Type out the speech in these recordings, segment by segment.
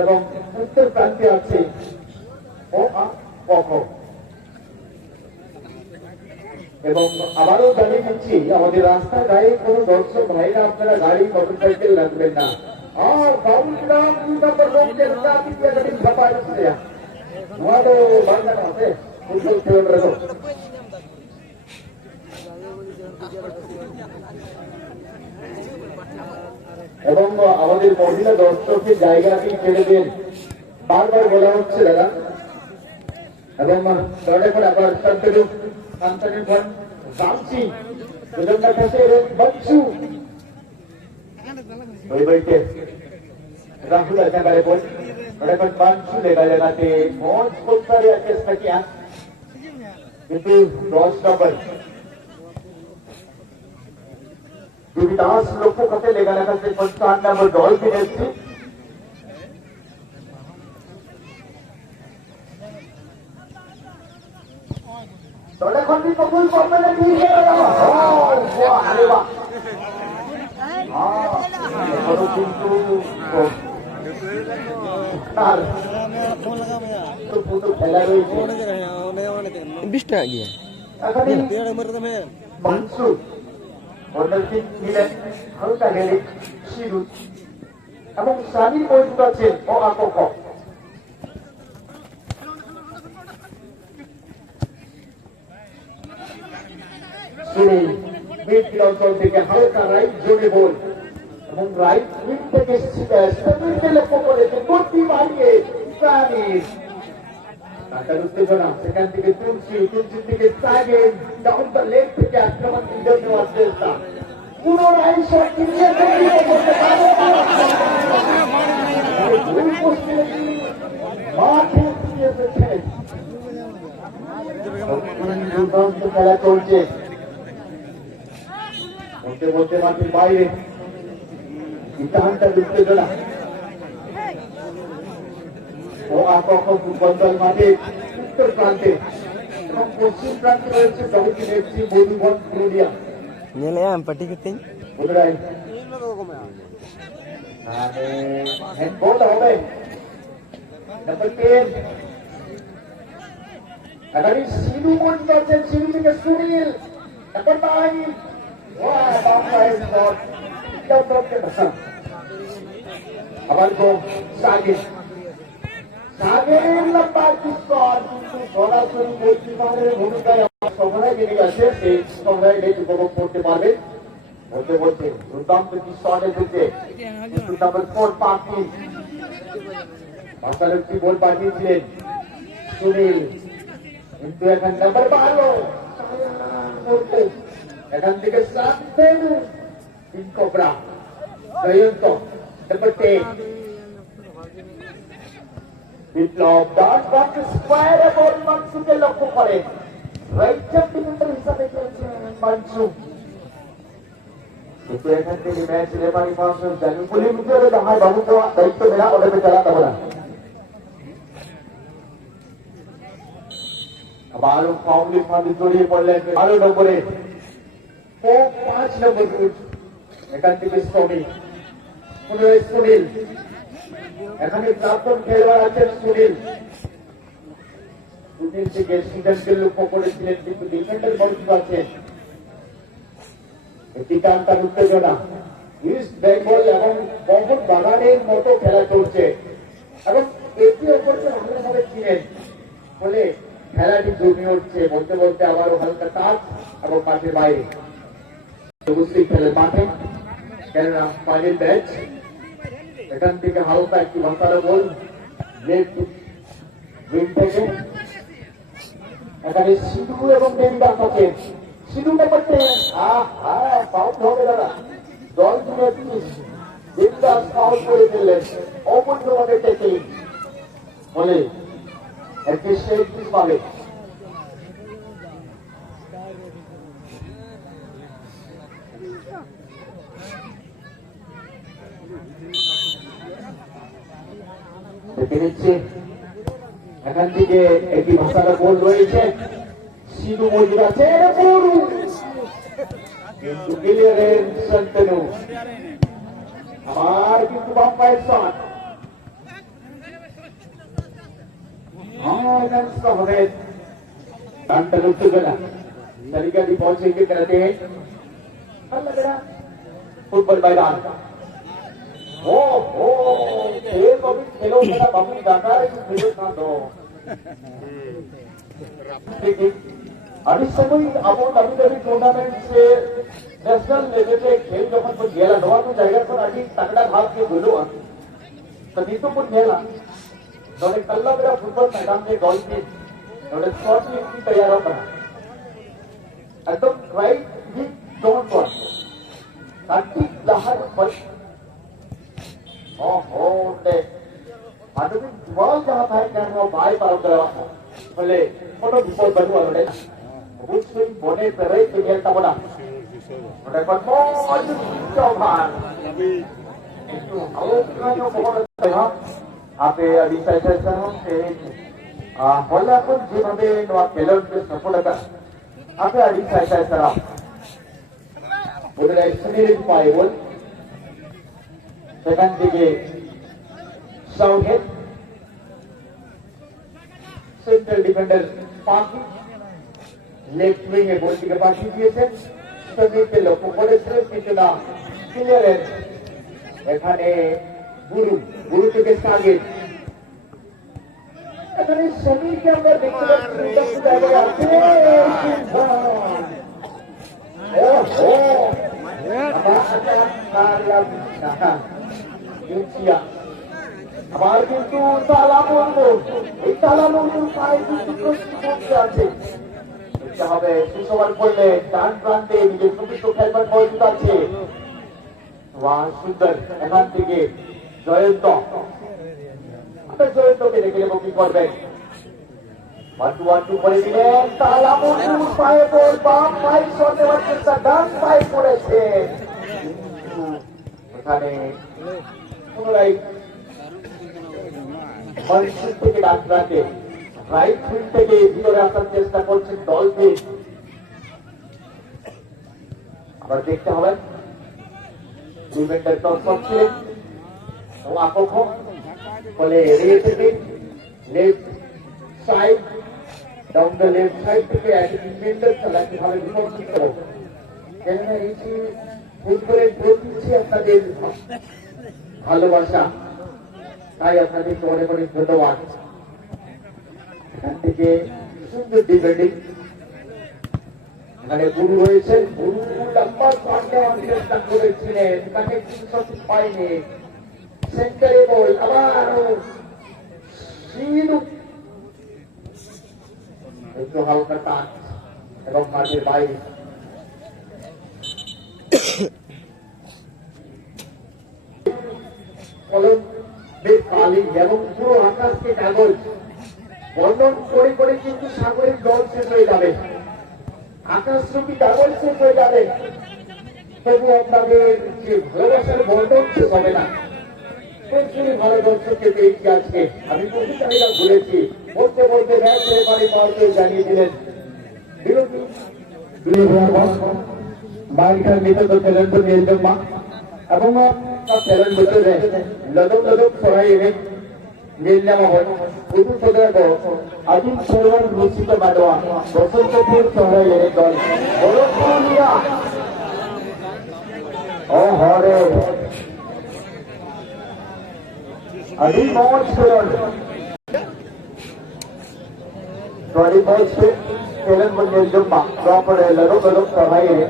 এবং উত্তর প্রান্তে আছে ও ক এবং আবারও জানিয়ে দিচ্ছি আমাদের রাস্তার গায়ে কোনো দর্শক ভাইরা আপনারা গাড়ি মোটরসাইকেল রাখবেন না। এবং আমাদের মহিলা দর্শকের জায়গাটি ছেড়ে দেন, বারবার বলা হচ্ছে দাদা। এবং আবার राहुल अच्छा करे बोल बड़े पर बांसु लेगा लगाते मौज बोलता है कि इसका क्या किंतु क्रॉस नंबर विविधास लोगों को लेगा लगाते 55 नंबर डॉल की नेत्री थोड़ा खंडी कबूल करने लगी है वाह अरे वाह हाँ तो किंतु तो फोटो खेला रही है 20 টাকা গিয়া পেড়ে মরে তুমি মানসু ওদেরকে মিলে হালকা গেলে শিরু এবং সানি মজুদ আছে ও আকক শুনে মিডফিল্ড অঞ্চল থেকে হালকা রাইট জোনে বল এবং রাইট উইং থেকে স্টেমিনকে লক্ষ্য করেছে গতি বাড়িয়ে স্প্যানিশ টাকার উত্তেজনা সেখান থেকে তুলসির থেকে সাইডেন ডাউন দ্য লেগ থেকে আক্রমণ ইন্ডিয়ান নেওয়ার চেষ্টা পুনরায় শট নিয়ে করতে পারে মাঠে এসেছে খেলা চলছে বলতে বলতে মাঠের বাইরে ইতাহানটা উত্তেজনা ও আকক ফুটবল মাঠে উত্তর প্রান্তে এবং পশ্চিম প্রান্তে রয়েছে জগতিন এফসি মধুবন পুরুলিয়া নেলে আম পার্টি করতে পুনরায় হ্যান্ডবল হবে নাম্বার 10 এবারে সিধু মন করছেন সিধু থেকে Sunil number 9 wow bouncer shot আবার গো সাগির লম্বা শট কিন্তু সরাসরি গোলকিপারের ভূমিকায় সময় জেনে গেছে সেই সময় লেট উপভোগ করতে পারবে বলতে বলতে দুর্দান্ত কি শট এসেছে কিন্তু নাম্বার 4 পার্টি বাসালের কি গোল পাঠিয়েছিলেন সুনীল কিন্তু এখন নাম্বার 12 এখান থেকে সামনে কোবরা জয়ন্ত নাম্বার 10 বিপ্লব ডান বাক স্কয়ার বল মানসুকে লক্ষ্য করে রাইট ডিফেন্ডার হিসেবে খেলছেন মানসু কিন্তু এখান থেকে ম্যাচ রেফারি ফাউন্ডেশন জানি পুলিশ মিটারে জামাই বাবু তো দায়িত্ব মেলা ওদের पे चला तबला আবারও ফাউলি জড়িয়ে পড়লেন 12 নম্বরে ও 5 নম্বর এখান থেকে শ্রমিক পুনরায় সুনীল এখানে প্রাক্তন খেলোয়াড় আছেন সুনীল থেকে সিদ্ধান্ত লক্ষ্য করেছিলেন কিন্তু ডিফেন্ডার মজুদ আছেন একটি টানটার উত্তেজনা ইস্ট বেঙ্গল এবং মোহন বাগানের মতো খেলা চলছে এবং এটি অপরকে ভালোভাবে চিনেন ফলে খেলাটি জমে উঠছে বলতে বলতে আবারও হালকা টাচ এবং মাঠের বাইরে অবশ্যই খেলের মাঠে কেননা ফাইনাল ম্যাচ এখান থেকে হালকা একটি ভাষার বল লেফট উইং থেকে এখানে সিধু এবং দেবিদাস আছে সিধু ব্যাপারটা ফাউল হবে দাদা দল জুড়ে দেবিদাস ফাউল করে ফেললেন অবৈধভাবে ট্যাকলিং বলে একটি সেট পিস পাবে এখান থেকে একটি ভাষার গোল রয়েছে সিধু মজুদ আছে কিন্তু ক্লিয়ারেন্স শান্তনু আবার কিন্তু বাম্পায়ার শট का हमें कान तक उठ चुका तरीका दी पहुंचे के करते हैं लग रहा फुटबॉल मैदान हो एक अभी खेलो मेरा बाबू जाता है खेलो ना दो अभी समय अभी टूर्नामेंट से नेशनल लेवल पे खेल जब तो गेला नवा तो जाएगा पर अभी तगड़ा भाग के बोलो तो नीतू को गेला नोड़े कल्ला मेरा फुटबॉल मैदान में गोल की नोड़े शॉट की तैयार हो करा एकदम राइट ही डोंट वॉट काटी लहर पर ओहो ने आदमी बॉल जहां था क्या वो बाय पर करवा बोले फोटो बिफोर बनवा लोड़े कुछ भी बोने पे रही तो ये तबला उन्हें पर मौज चौहान itu kalau बहुत अच्छा आपे अभी सैसे से बोला को যেভাবে নোয়া খেলোয়াড়কে সফলতা আপে अभी सैसे करा ওদের এক্সপেরিয়েন্স পায় বল সেখান থেকে সাউথ সেন্ট্রাল ডিফেন্ডার পাকি লেফট উইং এ বল থেকে পাঠিয়ে দিয়েছেন সবইকে লক্ষ্য করেছিলেন কিন্তু না ক্লিয়ারেন্স এখানে গুরু থেকে সাগের এখানে সবইকে আমরা দেখতে পাচ্ছি জায়গায় আছে আবার কিন্তু তালা মন্দির এই তালা মন্দির পায়ে কিন্তু প্রস্তুত আছে হবে সুসবার করলে ডান প্রান্তে নিজের প্রকৃত খেলবার মজুদ আছে সুন্দর এখান থেকে জয়ন্ত জয়ন্তকে দেখে নেব কি করবেন ওয়ান-টু করে দিলেন তালা মন্দির পায়ে বল বাম পায়ে শট দেওয়ার চেষ্টা ডান পায়ে পড়েছে এখানে পুনরায় মনসুর থেকে ডান প্রান্তে রাইট ফিল্ড থেকে ভিতরে আসার চেষ্টা করছেন দলকে আবার দেখতে হবে ডিফেন্ডার টস করছিলেন ও আক্রমণ ফলে এড়িয়ে থেকে left side down the left side থেকে এক ডিফেন্ডার খেলা কিভাবে বিপক্ষিত করো কেননা এই যে ফুটবলের প্রতি আপনাদের ভালোবাসা তাই আপনাদেরকে অনেক অনেক ধন্যবাদ এখান থেকে সুন্দর ডিফেন্ডিং এখানে গুরু রয়েছেন গুরু লম্বা শট দেওয়ার চেষ্টা করেছিলেন তাকে কিন্তু সঠিক পায়নি সেন্টারে বল আবার একটু হালকা টাচ এবং মাঠের বাইরে কলম কালি এবং পুরো আকাশকে কাগজ বর্ণন করে করে কিন্তু সাগরের জল শেষ হয়ে যাবে আকাশরূপী কাগজ শেষ হয়ে যাবে তবু আপনাদের যে ভালোবাসার বর্ণন শেষ হবে না প্রচুর ভালো দর্শককে পেয়েছি আজকে আমি প্রতিযোগিতা বলেছি বলতে বলতে ম্যাচ রেফারি মহলকে জানিয়ে দিলেন বিরোধী বালিকার মৃত ট্যালেন্ট নিয়ে জমা এবং ট্যালেন্ট ভিতরে লদক সরাই এনে নীলজামাহল উত্তর প্রদেশ আজিম সরওয়ার রুচিত বাডোয়া বসন্তপুর সরাই এনে দল বড়পুরিয়া ও হরে अभी मौज खेलन थोड़ी मौज से खेलन बन जो प्रॉपर है लड़ो सभाई है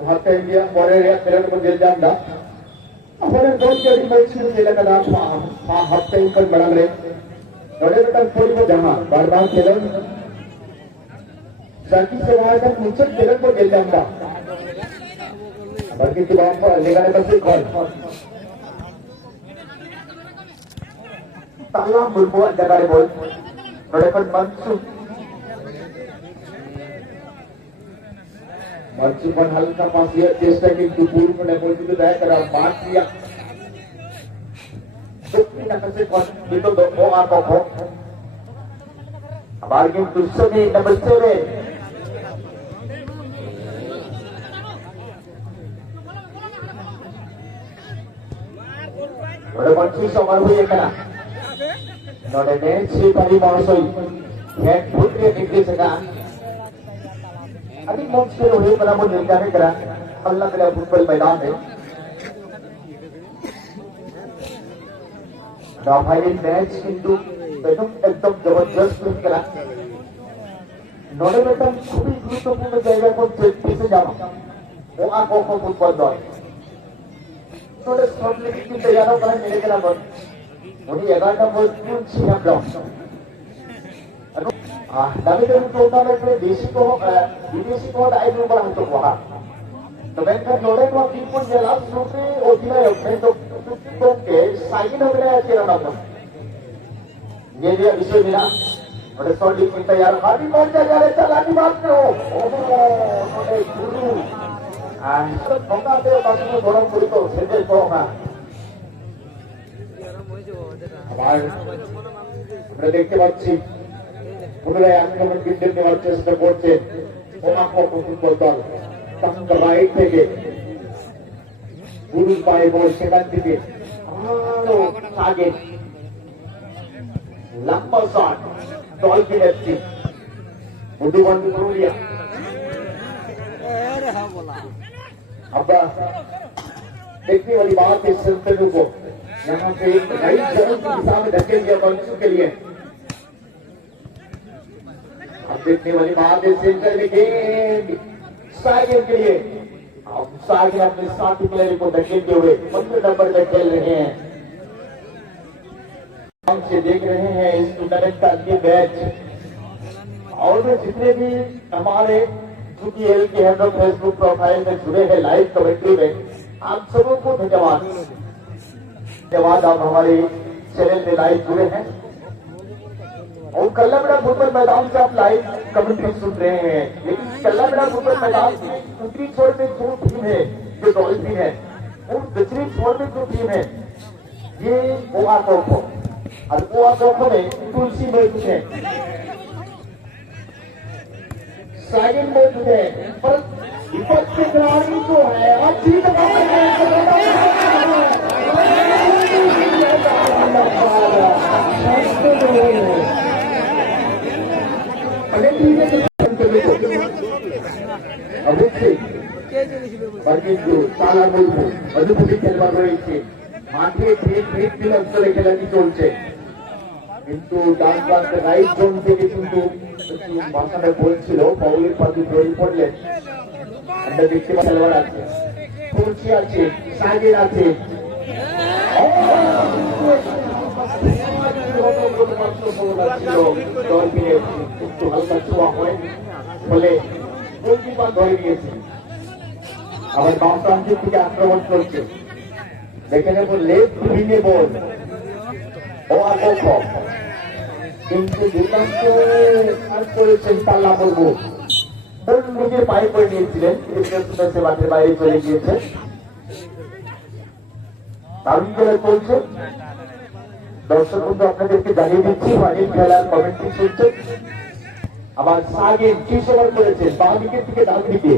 हाथ इंडिया बड़े खेलन बन जाना अपने दो जड़ी मौज शुरू खेला का नाम हफ्ते ऊपर बड़ा रहे बड़े बेटा थोड़ी बहुत जमा बार बार खेलन शांति से वहां तक नीचे खेलन को खेल जाऊंगा बाकी की बात पर लेगाने पर से कॉल ताला बुलबुल जगह बोल बड़े पर मंचू पर हल्का पासिया चेष्टा की पूर्व में बोल तो दया करा बात किया Bukti na kasi dito do ako ko. Abagin to Sony number 7. Notice over हुई है क्या? Not a man, she pari monsoy. Head put the English again. अभी मंच पे हुए बना वो निर्णय में करा अल्लाह के फुटबॉल मैदान में फाइनल मैच किंतु एकदम जबरदस्त करा नॉर्वेटन খুবই গুরুত্বপূর্ণ জায়গা করতে পিছে যাওয়া ও আকর্ষণ ফুটবল দল তোরে সবলে কিন্তু জানো করে মেরে গেল বল উনি 11 নম্বর টিম ছিল ব্লক Tapi kan tournament में देशी को विदेशी को आई रूम बना तो वहाँ तो मैं कर नोड़े को तीन पॉइंट जला सुनते ओटिना मैं तो तो के साइन हो गया तेरा नाम ये दिया विषय बिना बड़े सॉलिड में तैयार हावी कौन जा रहे चला की बात करो ओह गुरु सब भंगा दे बाकी में थोड़ा पूरी तो सेंटर को होगा हमारे আমরা দেখতে পাচ্ছি পুনরায় আক্রমণ বিদ্যুৎ নেওয়ার চেষ্টা করছে ফুটবল দল রাইট থেকে পুরুষ পায়ে বল সেখান থেকে আরো আগে লম্বা শট ডলফিন এফসি বুদ্ধবন্ধু পুরুলিয়া अब देखने वाली बात इस सिलसिले को यहाँ पे नई जगह की दिशा में धकेल दिया बंसू के लिए अब देखने वाली बात है सेंटर में गेम सागिर के लिए अब सागिर अपने साथी प्लेयर को धकेलते हुए 15 नंबर तक खेल रहे हैं हम से देख रहे हैं इस टूर्नामेंट का अंतिम मैच और जितने भी हमारे यूपीएल के हैं लोग फेसबुक प्रोफाइल में जुड़े हैं लाइव कमेंट्री में आप सबों को धन्यवाद धन्यवाद आप हमारे चैनल में लाइव जुड़े हैं और कल्लाबड़ा फुटबॉल मैदान से आप लाइव कमेंट्री सुन रहे हैं लेकिन कल्लाबड़ा फुटबॉल मैदान की उत्तरी छोर में जो टीम है जो डॉल्फिन है और दक्षिणी छोर में जो टीम है ये गोवा कोखो और गोवा कोखो में तुलसी मौजूद है सागिर मौजूद है पर विपक्ष के खिलाड़ी जो है अच्छी তারা বলবো অদ্ভুত খেলবার রয়েছে মাঠে ঠিক অঞ্চলে খেলাটি চলছে কিন্তু ডান প্রান্তে রাইট জোন থেকে কিন্তু মাথাটা বলছিল পাউলের পাশে জড়িয়ে পড়লেন আমরা দেখতে পাই খেলোয়াড় আছে তুলসী আছে সাগের আছে একটু হালকা ছোঁয়া হয় বলে গোলকিপার ধরে নিয়েছে আবার বাম প্রান্তের থেকে আক্রমণ করছে দেখে নেব লেফট উইংয়ে বল ও আকর্ষ কিন্তু দুর্দান্ত করেছেন তাল্লা বলবো নিজের পায়ে করে নিয়েছিলেন সে মাঠের বাইরে চলে গিয়েছে দারুণ খেলা চলছে দর্শক বন্ধু আপনাদেরকে জানিয়ে দিচ্ছি ফাইনাল খেলার কমেন্ট্রি চলছে আবার সাগের কি সবার করেছেন বাঁ দিকের থেকে ডান দিকে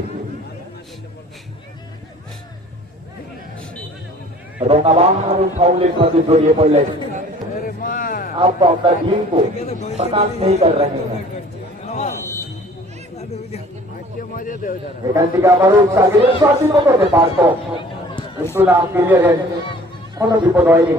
এবং আবার ফাউলের সাথে জড়িয়ে পড়লেন आप अपना टीम को बर्दाश्त नहीं कर रहे हैं এখান থেকে আবারও সাগরের সঠিক করতে পারতো কিন্তু নাম ক্লিয়ার কোনো বিপদ হয়নি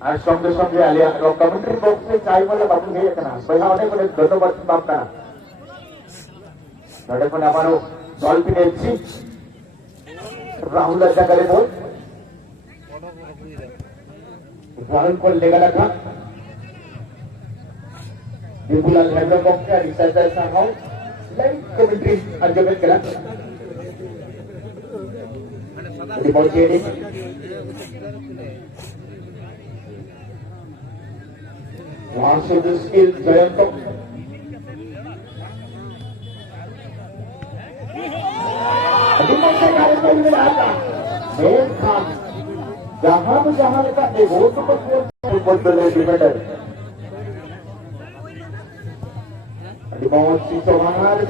আর সঙ্গে সঙ্গে আলিয়া কমেন্ট্রি বক্সে চাই বলে বাবু হয়ে না পয়সা অনেক অনেক ধন্যবাদ আপনারা এখন আমারও ডলফিন এফসি राहुल अच्छा करे बोल राहुल को लेगा रखा बिल्कुल अलग बॉक्स का रिसर्चर संभाव लाइव कमेंट्री अर्जुन करा रिपोर्ट किए वहां से स्किल जयंत जहां का फुटबॉल डिफेंडर बहुत सी Chauhan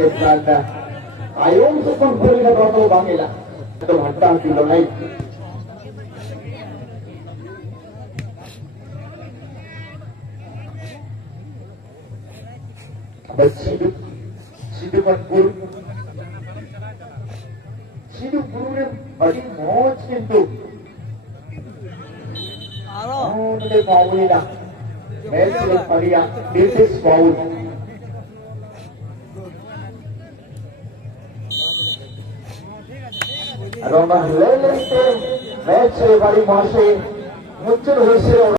Ayong sa pagpuli na bato bangila. Ito hantang tilonay. But Sidhu Guru badi moj kintu. Only Paulina. Match with Maria. This is foul. Roma Lelente match with Maria Marse. Muchur Hussein.